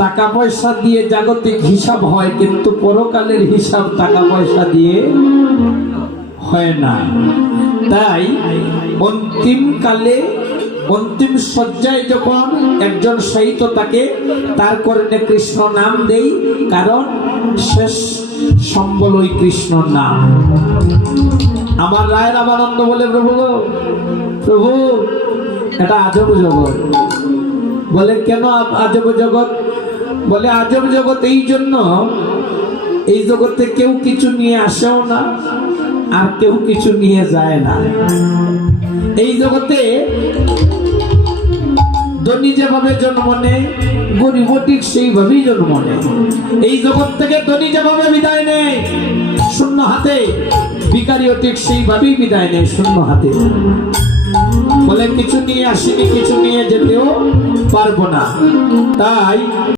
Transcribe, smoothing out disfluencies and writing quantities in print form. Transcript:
টাকা পয়সা দিয়ে জাগতিক হিসাব হয়, কিন্তু পরকালের হিসাব টাকা পয়সা দিয়ে হয় না। তাই অন্তিম কালে অন্তিম শয্যায় যখন একজন শহীদ থাকে, তার কর্ণে কৃষ্ণ নাম দেই, কারণ শেষ সম্বল ওই কৃষ্ণ নাম। আমার রায় রামানন্দ বলে, প্রভু প্রভু এটা আজব জগৎ। বলে কেন আজব জগৎ? বলে আজব জগৎ এই জন্য, এই জগতে কেউ কিছু নিয়ে আসেও না, আর কেউ কিছু নিয়ে যায় না। এই জগতে ধনী যেভাবে জন্ম নেয়, গরিব ঠিক সেইভাবেই জন্ম নেয়। এই জগৎ থেকে ধনী যেভাবে বিদায় নেয় শূন্য হাতে, ভিখারিও ঠিক সেইভাবেই বিদায় নেয় শূন্য হাতে। বলে কিছু নিয়ে আসিনি, কিছু নিয়ে যেতেও পারবো না। তাই